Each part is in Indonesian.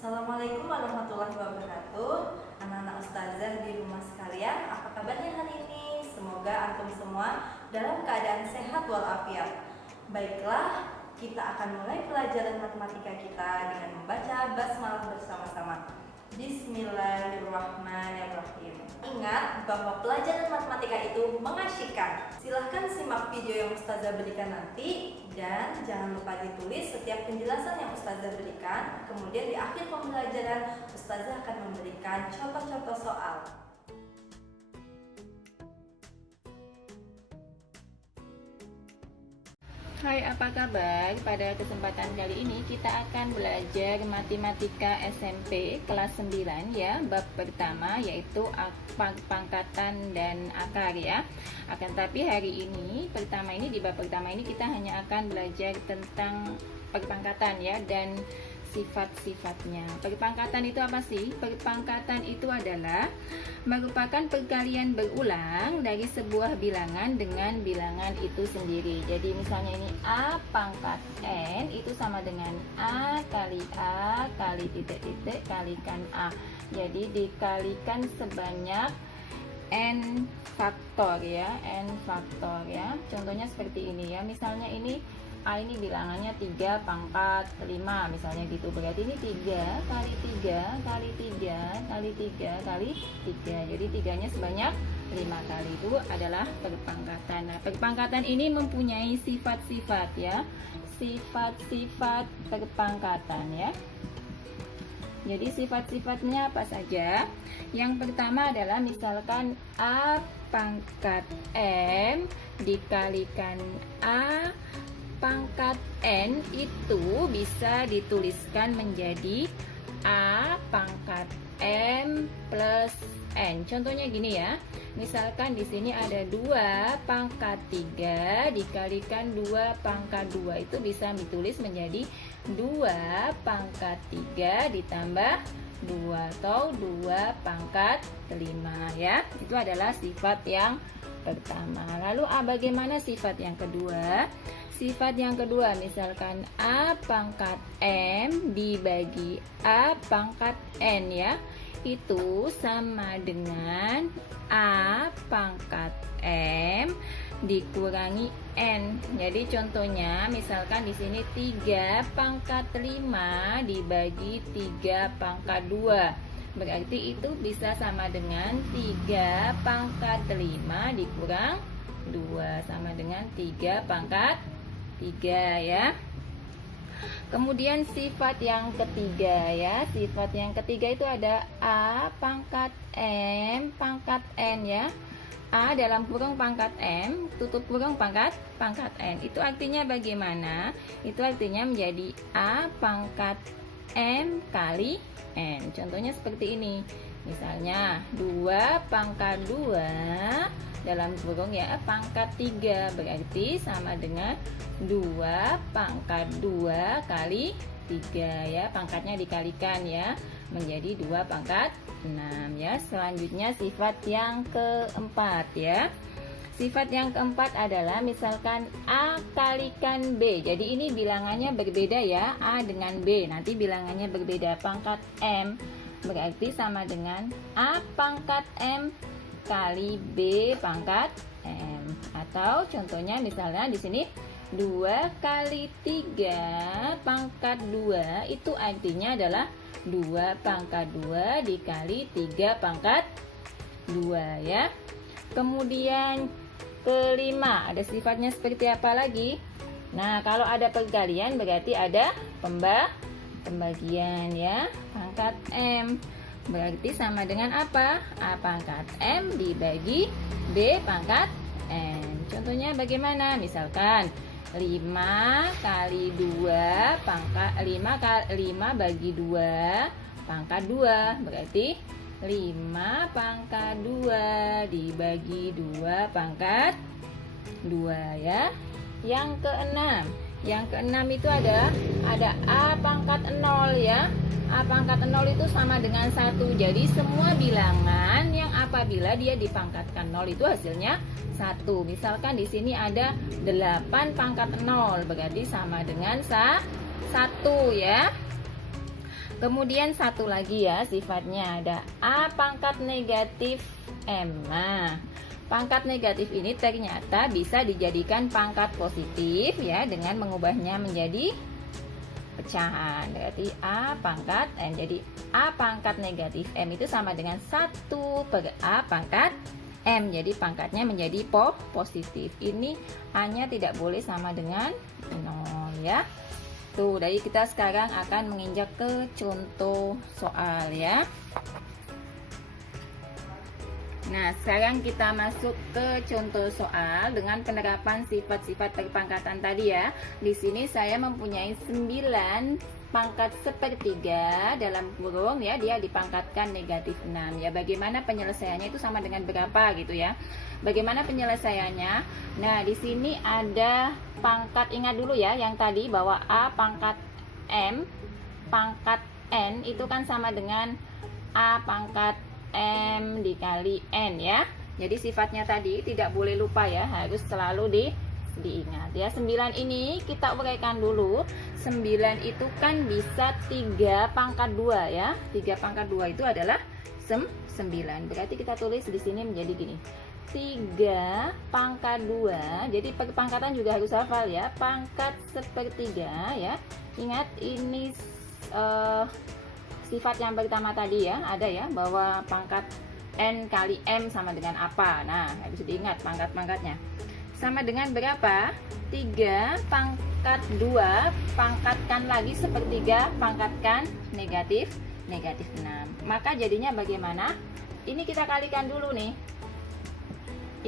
Assalamualaikum warahmatullahi wabarakatuh. Anak-anak ustazah di rumah sekalian, apa kabarnya hari ini? Semoga antum semua dalam keadaan sehat walafiat. Baiklah, kita akan mulai pelajaran matematika kita dengan membaca basmalah bersama-sama. Bismillahirrahmanirrahim. Ingat bahwa pelajaran matematika itu mengasyikkan. Silahkan simak video yang ustazah berikan nanti, dan jangan lupa ditulis setiap penjelasan yang ustazah berikan. Kemudian di akhir pembelajaran ustazah akan memberikan contoh-contoh soal. Hai, apa kabar? Pada kesempatan kali ini kita akan belajar matematika SMP kelas 9 ya, bab pertama yaitu pangkatan dan akar ya. Akan tapi hari ini di bab pertama ini kita hanya akan belajar tentang perpangkatan ya dan sifat-sifatnya. Perpangkatan itu apa sih? Perpangkatan itu adalah merupakan perkalian berulang dari sebuah bilangan dengan bilangan itu sendiri. Jadi misalnya ini A pangkat N itu sama dengan A kali titik-titik kalikan A. Jadi dikalikan sebanyak N faktor ya, N faktor ya. Contohnya seperti ini ya. Misalnya ini A ini bilangannya 3 pangkat 5 misalnya gitu. Berarti ini 3 kali 3 kali 3 kali 3 kali 3. Jadi 3-nya sebanyak 5 kali. Itu adalah perpangkatan. Nah, perpangkatan ini mempunyai sifat-sifat ya. Sifat-sifat perpangkatan ya. Jadi sifat-sifatnya apa saja? Yang pertama adalah misalkan A pangkat M dikalikan A pangkat N itu bisa dituliskan menjadi A pangkat M plus N. Contohnya gini ya. Misalkan di sini ada 2 pangkat 3 dikalikan 2 pangkat 2 itu bisa ditulis menjadi 2 pangkat 3 ditambah 2 atau 2 pangkat 5 ya. Itu adalah sifat yang pertama. Lalu bagaimana sifat yang kedua? Sifat yang kedua misalkan A pangkat M dibagi A pangkat N ya. Itu sama dengan A pangkat M dikurangi N. Jadi contohnya misalkan di sini 3 pangkat 5 dibagi 3 pangkat 2. Berarti itu bisa sama dengan 3 pangkat 5 dikurang 2 sama dengan 3 pangkat 3 ya. Kemudian sifat yang ketiga ya. Sifat yang ketiga itu ada A pangkat M pangkat N ya. A dalam kurung pangkat M tutup kurung pangkat N. Itu artinya bagaimana? Itu artinya menjadi A pangkat M kali N. Contohnya seperti ini. Misalnya 2 pangkat 2 dalam kurung ya pangkat 3 berarti sama dengan 2 pangkat 2 kali 3 ya. Pangkatnya dikalikan ya menjadi 2 pangkat 6 ya. Selanjutnya sifat yang keempat ya. Sifat yang keempat adalah misalkan A kalikan B. Jadi ini bilangannya berbeda ya. A dengan B nanti bilangannya berbeda. Pangkat M berarti sama dengan A pangkat M kali B pangkat M. Atau contohnya misalnya di sini 2 kali 3 pangkat 2 itu artinya adalah 2 pangkat 2 dikali 3 pangkat 2 ya. Kemudian kelima, ada sifatnya seperti apa lagi? Nah, kalau ada perkalian berarti ada pembagian ya. Pangkat M berarti sama dengan apa? A pangkat M dibagi B pangkat N. Contohnya bagaimana? Misalkan 5 kali 2 pangkat 5 bagi 2 pangkat 2 berarti 5 pangkat 2 dibagi 2 pangkat 2 ya. Yang keenam itu ada A pangkat 0 ya. A pangkat 0 itu sama dengan 1. Jadi semua bilangan yang apabila dia dipangkatkan 0 itu hasilnya 1. Misalkan di sini ada 8 pangkat 0 berarti sama dengan 1 ya. Kemudian satu lagi ya sifatnya ada A pangkat negatif M. Nah, pangkat negatif ini ternyata bisa dijadikan pangkat positif ya dengan mengubahnya menjadi pecahan. Berarti A pangkat M. Jadi A pangkat negatif M itu sama dengan 1 per A pangkat M. Jadi pangkatnya menjadi positif. Ini hanya tidak boleh sama dengan 0 ya. Tuh, dari kita sekarang akan menginjak ke contoh soal ya. Nah, sekarang kita masuk ke contoh soal dengan penerapan sifat-sifat perpangkatan tadi ya. Di sini saya mempunyai 9 pangkat sepertiga dalam kurung ya, dia dipangkatkan negatif 6 ya. Bagaimana penyelesaiannya itu sama dengan berapa gitu ya. Bagaimana penyelesaiannya? Nah, di sini ada pangkat, ingat dulu ya yang tadi bahwa A pangkat M pangkat N itu kan sama dengan A pangkat M dikali N ya. Jadi sifatnya tadi tidak boleh lupa ya, harus selalu diingat ya. 9 ini kita uraikan dulu. 9 itu kan bisa 3 pangkat 2 ya. 3 pangkat 2 itu adalah 9. Berarti kita tulis di sini menjadi gini. 3 pangkat 2. Jadi perpangkatan juga harus hafal ya. Pangkat sepertiga ya. Ingat ini sifat yang pertama tadi ya, ada ya bahwa pangkat N kali M sama dengan apa. Nah, harus diingat pangkat-pangkatnya. Sama dengan berapa? 3 pangkat 2 pangkatkan lagi sepertiga, pangkatkan negatif 6. Maka jadinya bagaimana? Ini kita kalikan dulu nih.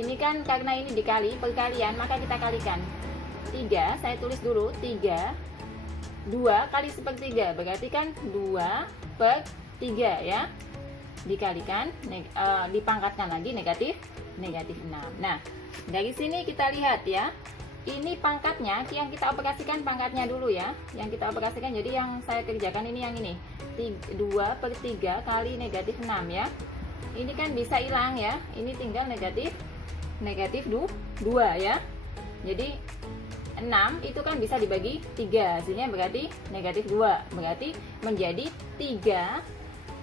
Ini kan karena ini dikali perkalian, maka kita kalikan 3, saya tulis dulu 3 2 kali sepertiga, berarti kan 2 per 3 ya, dikalikan dipangkatkan lagi negatif 6. Nah, dari sini kita lihat ya, ini pangkatnya yang kita operasikan pangkatnya dulu ya, yang kita operasikan. Jadi yang saya kerjakan ini yang ini 2 per 3 kali negatif 6 ya. Ini kan bisa hilang ya, ini tinggal negatif 2 ya. Jadi 6 itu kan bisa dibagi 3, hasilnya berarti negatif 2. Berarti menjadi 3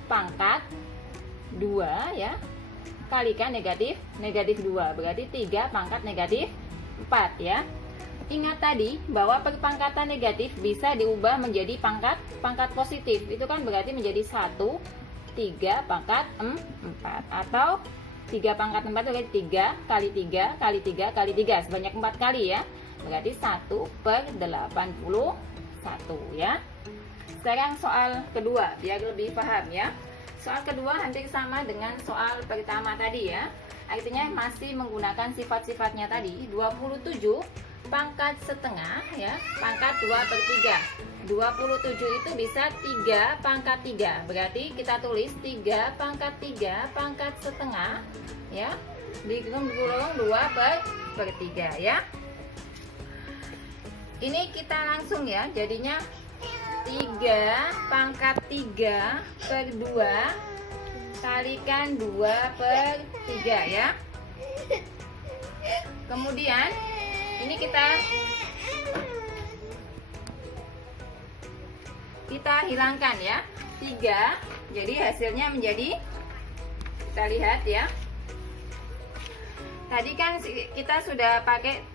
pangkat 2 ya, kalikan negatif 2. Berarti 3 pangkat negatif 4 ya. Ingat tadi bahwa perpangkatan negatif bisa diubah menjadi pangkat positif. Itu kan berarti menjadi 1 3 pangkat 4, atau 3 pangkat 4 itu 3 kali 3 kali 3 kali 3, sebanyak 4 kali ya. Berarti 1 per 81 ya. Sekarang soal kedua biar lebih paham ya. Soal kedua hampir sama dengan soal pertama tadi ya. Artinya masih menggunakan sifat-sifatnya tadi. 27 pangkat setengah ya, pangkat 2 per 3. 27 itu bisa 3 pangkat 3. Berarti kita tulis 3 pangkat 3 pangkat setengah ya, digulung 2 per 3 ya. Ini kita langsung ya, jadinya 3 pangkat 3 per 2 kalikan 2 per 3 ya. Kemudian ini kita hilangkan ya, 3, jadi hasilnya menjadi, kita lihat ya, tadi kan kita sudah pakai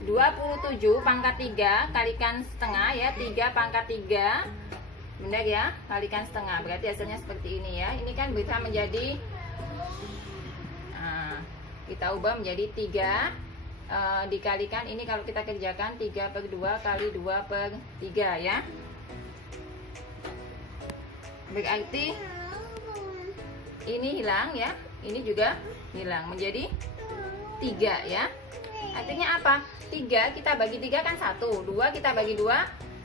27 pangkat 3 kalikan setengah ya, 3 pangkat 3 benar ya, kalikan setengah, berarti hasilnya seperti ini ya. Ini kan bisa menjadi, nah, kita ubah menjadi 3 dikalikan, ini kalau kita kerjakan 3 per 2 kali 2 per 3 ya. Berarti ini hilang ya, ini juga hilang menjadi 3 ya. Artinya apa? 3 kita bagi 3 kan 1, 2 kita bagi 2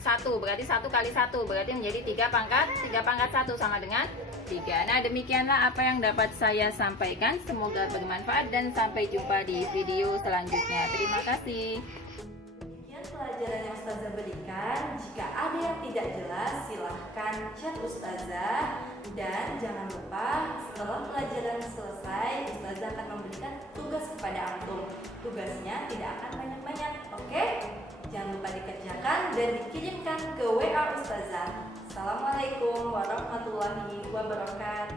1, berarti 1 kali 1 berarti menjadi 3 pangkat 1 sama dengan 3. Nah, demikianlah apa yang dapat saya sampaikan, semoga bermanfaat dan sampai jumpa di video selanjutnya. Terima kasih. Demikian pelajaran yang Ustazah berikan. Jika ada yang tidak jelas, silahkan chat Ustazah. Dan jangan lupa setelah pelajaran selesai, Ustazah akan memberikan tugas kepada antum. Tugasnya tidak akan banyak-banyak, oke? Jangan lupa dikerjakan dan dikirimkan ke WA Ustazah. Assalamualaikum warahmatullahi wabarakatuh.